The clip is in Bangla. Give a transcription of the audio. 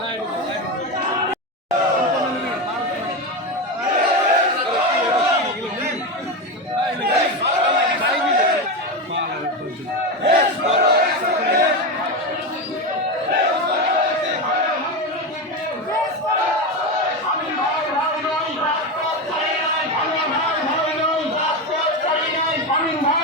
ভাই I'm morning.